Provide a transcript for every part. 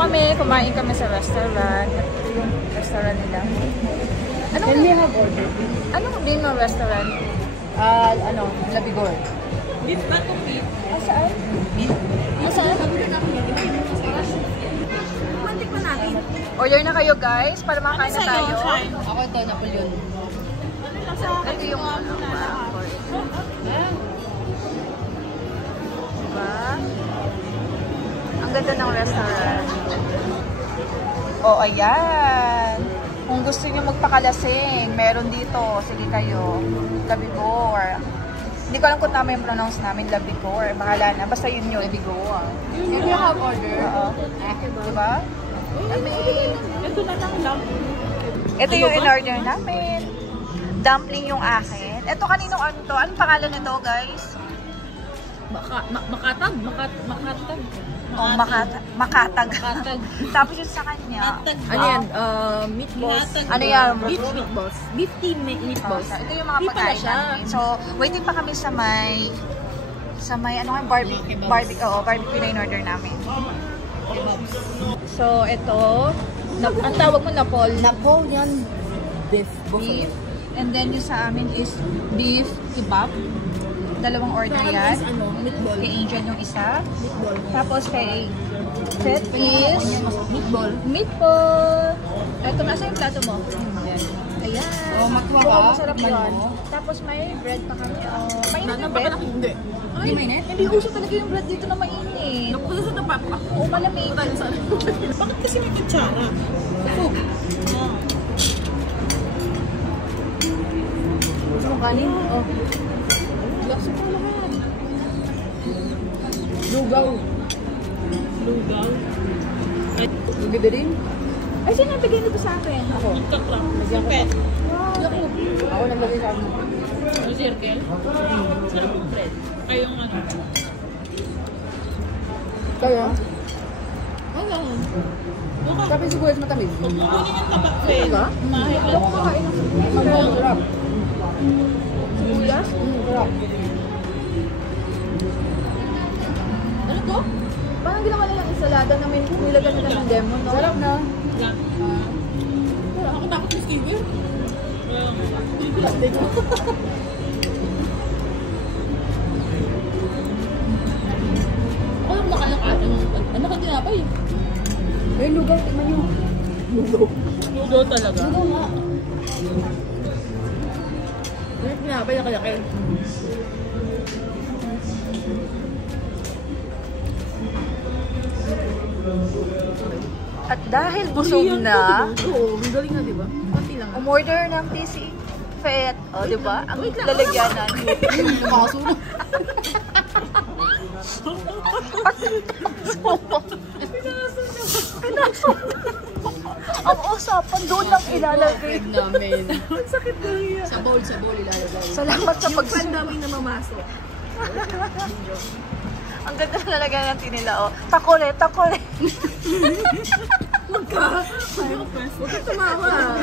kami, kumain kami sa restaurant. Ito yung restaurant nila. Can we have order? Anong name ng restaurant? Labigor. Beef ba itong beef? Saan? Saan? Mantik pa natin. Order na kayo guys, para makain na tayo. Ako ito, Napoleon. Ito yung diba? Ang ganda ng restaurant. Oh, ayan. Kung gusto niyo magpakalasing, meron dito. Sige kayo. Labigor. Hindi ko alam kung tama yung pronounce namin. Labigor. Bahala na. Basta yun yun. Labigor. Can we have order? Oo. Diba? Ito na lang lang. Ito yung in-order namin. Dumpling yung akin. Ito kaninong ano to? Anong pangalan nito, guys? Makatag. Makatag. Oh, makatag. Tapos yung sa kanya. Ano yan? Meatballs. Ano yan? Beef meatballs. Beef tea meatballs. Ito yung mga pagkain namin. So, waiting pa kami sa may ano nga, barbecue na in-order namin. So, ito, ang tawag mo Napoleon beef. beef. And then yung sa amin is beef kebab. Dalawang order yan. Meatball. Kay Angel yung isa. Meatball. Tapos kay Seth is Meatball. meatball. Ito, nasa yung plato mo? Ayan. Oh, matwa Oo, ba? masarap yan. Tapos may bread pa kami. Mainit yung bread? Hindi. Ay, mainit? Hindi uso talaga yung bread dito na mainit. Nakuha sa tapat ako. Oo, malamig. Bakit kasi may kutsara? Cook. Ano kanin? Oh. Lasa pa lahat. Lugaw. Lugaw. Bibili din? Ay, sino nabigay nito sa akin? Ako. Magkaklap. Nagyan ko. Pet. Ako naglagay sa akin. Yung circle. Sarap yung bread. Kayong ano. Kaya? Ano? Sabi siguro mas matamis. Kunin yung tabak ko eh. Talaga? Mahal. Ano ko kakain ng Sarap. sibuyas? Sarap. Ano to? Parang ginawa nilang ensalada na may nilagyan nila ng lemon, no? Sarap na. Lang. Pero ako takot yung sticker. Ako lang nakalakad. Ano ka tinapay? May lugaw, tingnan nyo. Lugaw talaga. Lugaw nga. May tinapay na kalaki. At dahil busog na, Oo, ang galing na, di ba? Pati lang. umorder ng PC Fet. O, di ba? Ang lalagyanan. Kaso na. Pinaso na. Ang usapan doon lang ilalagay. Namin. Ang sakit na yan. Sa bowl ilalagay. Salamat sa Yung pagsunod. pandami na mamasok. Ang ganda na nalagyan natin nila, oh. Takore. Huwag ka tumawa.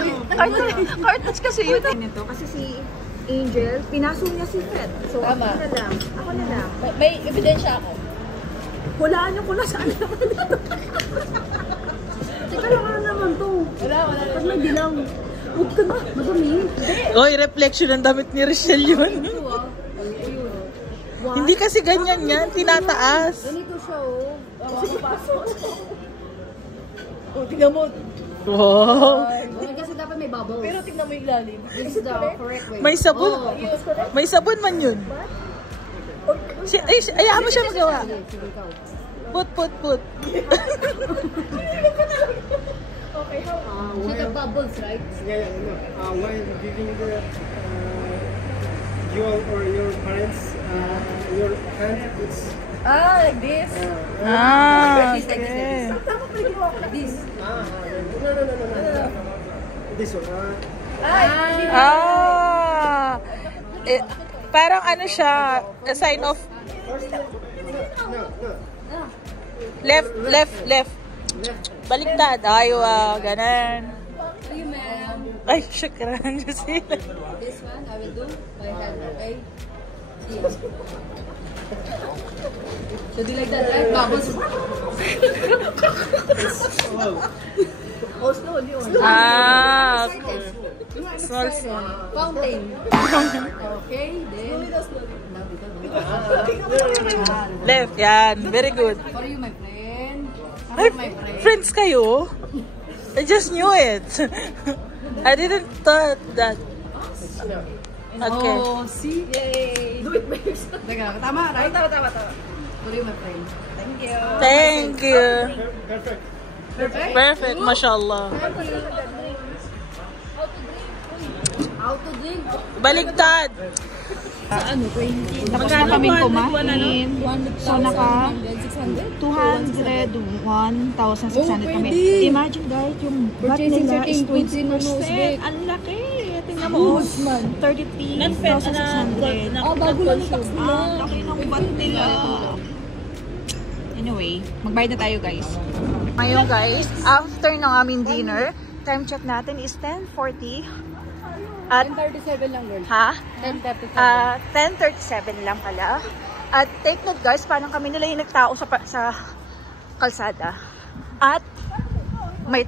Cartoons kasi yun. Ito, kasi si Angel, pinaso niya si Fred. So, Tama. Ako na lang. May ebidensya ako. Hulaan niyo kung nasaan naman ito. Teka lang, ano naman to? Wala. Pag may dilaw. Huwag ka na, madumi. Oy, reflection ng damit ni Rochelle yun. Hindi kasi ganyan yan, tinataas. Ganito siya, oh. Oh, tingnan mo. Wow. Kasi dapat may bubbles. Pero tingnan mo yung ilalim. This is the correct way. May sabon. May sabon man yun. Ayaw mo siya magawa. Sige, ikaw. Put. Okay, how? So the bubbles, right? Yeah, no. While giving the your or your parents your hand, it's Like this. Like this. Tama pa rin ako like this. no. This one. Parang ano siya, a sign of No. left. Baliktad. Ay, ganun. Thank you, ma'am. Ay, syukran. Jusila. This one, I will do by hand, okay? So do you like that, right? Bubbles. Oh, slowly. Ah, Small one. Fountain. Okay, then. left. Yan. Very good. How are you, my friend? Ay, friends kayo? I just knew it. I didn't thought that. Okay. Oh, see? Yay! Do it, babes. Teka, tama, right? Tama. How are you, my friend? Thank you. Thank you. Perfect. Perfect? Perfect, mashallah. How to drink? Baligtad. Magkano kami kumain? So, naka 201,600 kami. Imagine guys, yung VAT nila is 20%. Ang laki. Tingnan mo. 33,600. Bago lang yung tax nila. Ang laki ng VAT nila. Anyway, magbayad na tayo guys. Ngayon guys, after ng aming dinner, time check natin is 10:40. At 10:37 lang, girl. ha? 10:37. 10:37 lang pala. At take note guys, parang kami nila yung nagtao sa kalsada. At may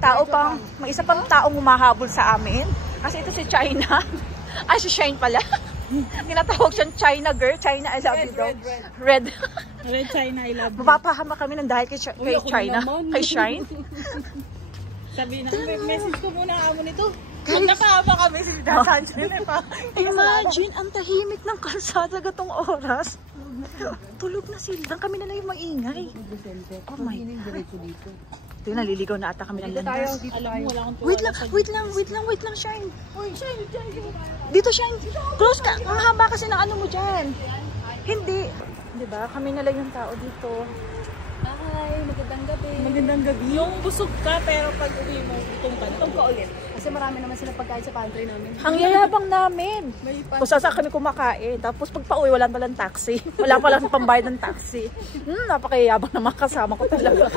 isa pang taong humahabol sa amin. Kasi ito si China. Ay, si Shine pala. Tinatawag siyang China girl. China, I love you daw. Red. Red China, I love you. Mapapahama kami ng dahil kay China. Kay Shine. Sabi na, message ko muna amo nito. Magkakama kami si Sunshine. Imagine, ang tahimik ng kalsada gatong oras. Tulog na sila. Kami na lang yung maingay. Oh my God. Ito, naliligaw na ata kami ng landas. Alam mo, wala akong Wait lang, Shine. Dito, Shine. Close ka. Ang haba kasi ng ano mo dyan. Hindi. Diba? Kami na lang yung tao dito. Hi, magandang gabi. Magandang gabi. Yung busog ka, pero pag uwi mo, gutom ka ulit. Kasi marami naman sila pagkain sa pantry namin. Ang yayabang namin. Kung saan kami kumakain. Tapos pag pauwi, wala palang taxi. Wala palang pambayad ng taxi. Napakayabang na mga kasama ko talaga.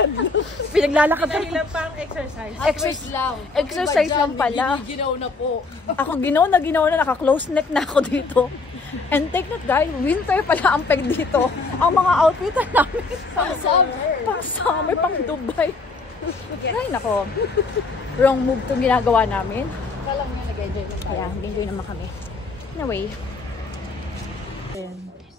Pinaglalakad Dahil lang pang exercise. Exercise lang pala. Ginaw na po. Ako ginaw na, naka-close neck na ako dito. And take note guys, winter pala ang peg dito. Ang mga outfitan namin. Pang summer, pang Dubai. Ay, nako. Wrong move itong ginagawa namin. Kalang nga nag-enjoy na tayo. Kaya, enjoy naman kami. Anyway.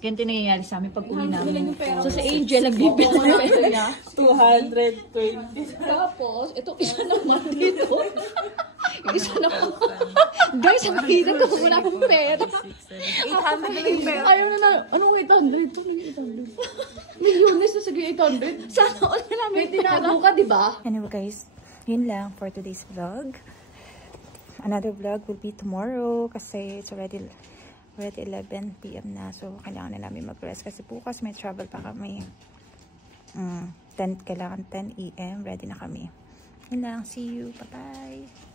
Ganito nangyayari sa amin pag uwi namin. So, si Angel, nagbibit ng pera niya. 220. Tapos, ito isa naman dito. Isa naman. Guys, ang hirap ko wala akong pera. 800 na yung pera. Ayaw na. Anong 800? Ito na 800. Milyones na sige 800. Sana all na namin tinago ka, di ba? Anyway guys, yun lang for today's vlog. Another vlog will be tomorrow kasi it's already 11 PM na. So, kailangan na namin mag-rest kasi bukas may travel pa kami. Kailangan 10 AM. Ready na kami. Yun lang. See you. Bye-bye.